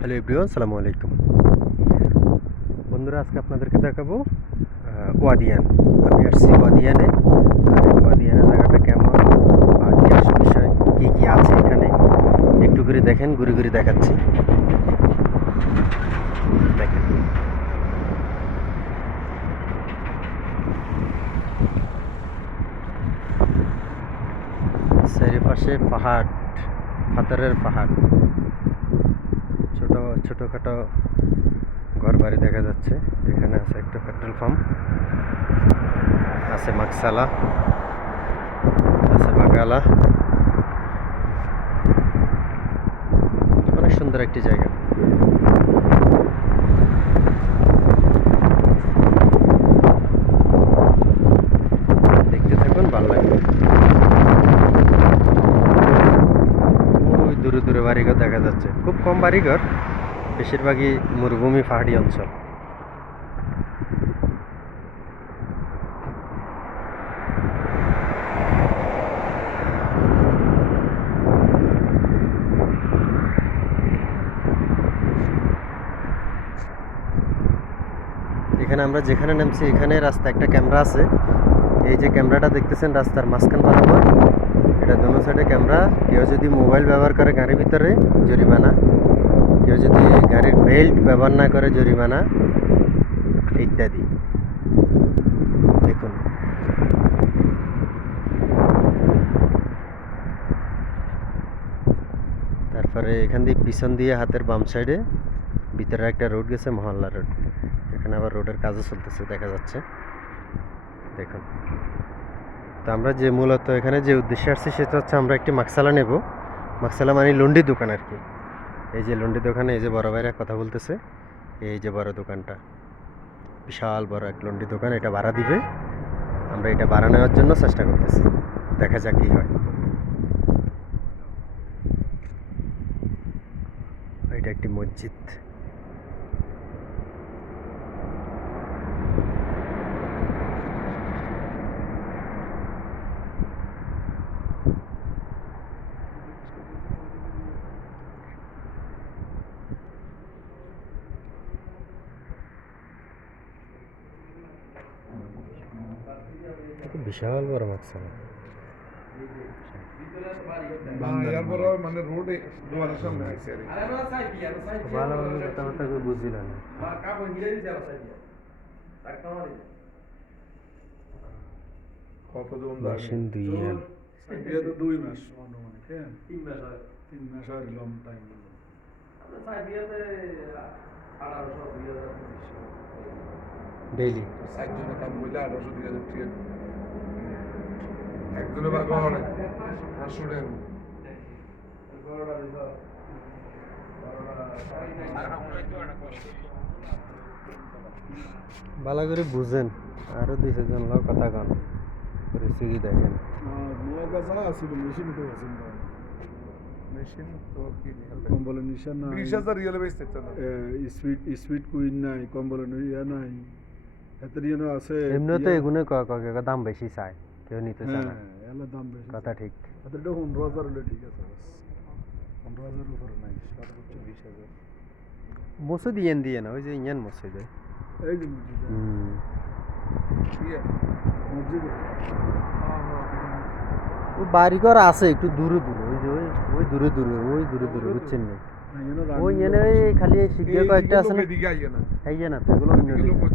Hello everyone, আসসালামু আলাইকুম। বন্ধুরা, আজকে আপনাদেরকে দেখাবো ওয়াদিয়ান। আমি আসছি ওয়াদিয়ানে। আর এই ওয়াদিয়ানের জায়গাটা কেমন বা কী বিষয় কী কী আছে এখানে একটু করে দেখেন, ঘুরে ঘুরে দেখাচ্ছি। দেখেন, চারিপাশে পাহাড়, পাথরের পাহাড়, ছোট ছোটোখাটো ঘর বাড়ি দেখা যাচ্ছে। এখানে আছে একটা পেট্রোল পাম্প, আছে মাকসালা, আছে বাগালা। অনেক সুন্দর একটি জায়গা। দেখতে থাকুন, ভালো লাগবে। ওই দূরে দূরে বাড়িঘর দেখা যাচ্ছে, খুব কম বাড়িঘর, বেশিরভাগই মরুভূমি, পাহাড়ি অঞ্চল। এখানে আমরা যেখানে নামছি এখানে রাস্তা একটা ক্যামেরা আছে। এই যে ক্যামেরাটা দেখতেছেন রাস্তার মাঝখান বরাবর, এটা দোনো সাইডে ক্যামেরা। কেউ যদি মোবাইল ব্যবহার করে গাড়ির ভিতরে জরিমানা, কেউ যদি গাড়ির বেল্ট ব্যবহার না করে জরিমানা, ইত্যাদি। দেখুন, তারপরে এখান দিয়ে পিছন দিয়ে হাতের বাম সাইডে ভিতরে একটা রোড গেছে, মহল্লা রোড। এখানে আবার রোডের কাজও চলতেছে, দেখা যাচ্ছে। দেখুন, তো আমরা যে মূলত এখানে যে উদ্দেশ্যে আসছি সেটা হচ্ছে আমরা একটি মাকসালা নেব। মাকসালা মানে লন্ডি দোকান আর কি। এই যে লন্ডি দোকানে এই যে বড় ভাইরা কথা বলতেছে, এই যে বড় দোকানটা, বিশাল বড় এক লন্ডি দোকান। এটা ভাড়া দিবে, আমরা এটা ভাড়া নেওয়ার জন্য চেষ্টা করতেছি, দেখা যাক কী হয়। এটা একটি মসজিদ। বিশাল বড় মাকসালা। মানে রোডে দোয়ারের সামনে আইছে ভালোভাবে কথাবার্তা করে বুঝছিলাম না। কত জন মেশিন দুইয়েন। বিয়ে তো 2 মাস মোটামুটি, হ্যাঁ 3 মাস আর লং টাইম। ডেইলি একজনে কাম বইলে 1800 2000 টাকা একজনে ভাগ হয় 500 টাকা। ভালো করে বুঝেন, আরো 2-4 জন লোক কথা কন, পরিস্থিতি দেখেন। নৌকা যা আছিল মেশিন তো আছে না, মেশিন তো কি কম্বলের নিশান না, 20,000 রিয়াল বেচতে না, স্পিড কুইন নাই, কম্বলের ইয়া নাই, এত রিয়াল আছে। এমনি তো এগুলো দাম বেশি চায়, কেউ নিতে চায় না। এলা দাম বেশি, কথা ঠিক। এটা 15,000 হলে ঠিক আছে, বাস 15,000 উপরে নাই, সর্বোচ্চ 20,000। মসজিদ ইয়েন দিয়ে না, ওই যে ইয়ান মসজিদ। এই যে মসজিদ, মসজিদ ও বাড়িঘর আছে একটু দূরে দূরে, ওই যে ওই দূরে দূরে, ওই দূরে দূরে, বুঝছেন না? ওই এনে খালি সিদ্ধে কয়েকটা আছে না, আইয়ে না তো এগুলো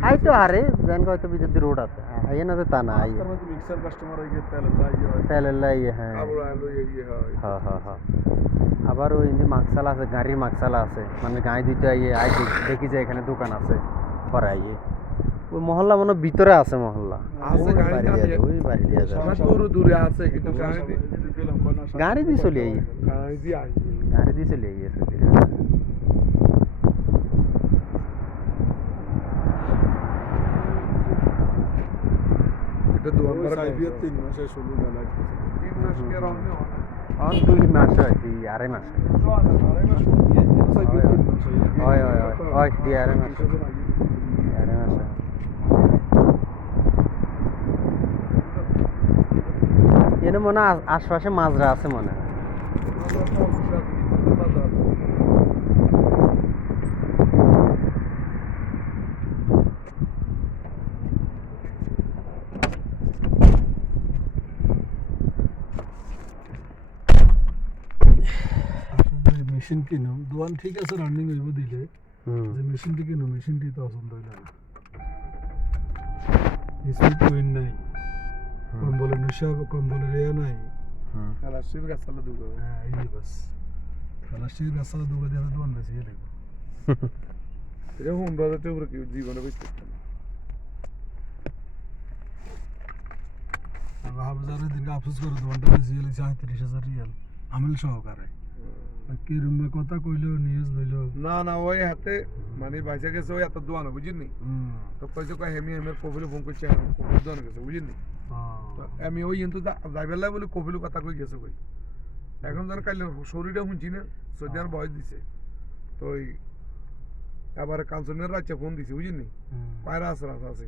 আই তো হারে জান হয়তো ভিতর দিয়ে রোড আছে, আইয়ে না তো তা না আইয়ে মিক্সার কাস্টমার আই গেছে তেল লাগিয়ে হয়, তেলের লাইয়ে। হ্যাঁ আবার আলো এই হয়, হ্যাঁ হ্যাঁ হ্যাঁ। আবার ওই মাকসালা আছে, গাড়ির মাকসালা আছে, মানে গায়ে দিতে আইয়ে আই দেখি যে এখানে দোকান আছে পরে আইয়ে। ওই মহল্লা মনে ভিতরে আছে, মহল্লা আছে বাড়ি দিয়া যায়, ওই বাড়ি দিয়া যায়। দূরে দূরে আছে কিন্তু গাড়ি দিয়ে চলে আইয়ে, গাড়ি দিয়ে আই গাড়ি দিয়ে চলে আইয়েছে। এটা দুয়ার সাইবিয়া 3 মাসে শুরু না লাগে, 3 মাস কে রমনে হয় 2 মাস হয় কি 2.5 মাস হয়, হয় 2.5 মাস, 2.5 মাস। এনে মনে হয় আশপাশে মাজরা আছে মনে হয়। মেশিন কিনুম দোয়ান ঠিক আছে রানিং হইব দিলে হুম যে মেশিনটি কিনুম মেশিনটি তো পছন্দ হইল না স্পিড কুইন নাই কম্বলের নেশা কম্বলের ইয়ে নাই হুম প্লাস্টিক গাছালা দুগো হ্যাঁ এই বাস প্লাস্টিক গাছালা দুগো দিয়ে দোয়ান বেশি লাগবে এটা হোম বাজারতে উপরে কি জীবনে বেশি হাজারের দিনকে আফসোস করে দোয়ানটা বেশি গেলে ৩৭,০০০ রিয়াল আমিল সহকারে কি রুমে কথা কইলো নিউজ লইলো না না ওই হাতে মানে বাইসা গেছে ওই এত দোয়ানো বুঝিনি তো কইছে কই হেমি হেমের কফিলে ফোন করছে কফিল দোয়ানো গেছে বুঝিনি তো আমি ওই কিন্তু যাইবার লাগে বলে কফিল কথা কই গেছে কই এখন যেন কাইলে শরীরটা শুনছি না সৌদিয়ার বয়স দিছে তো ওই আবার কাঞ্চনের রাজ্যে ফোন দিছে বুঝিনি পায়রা আছে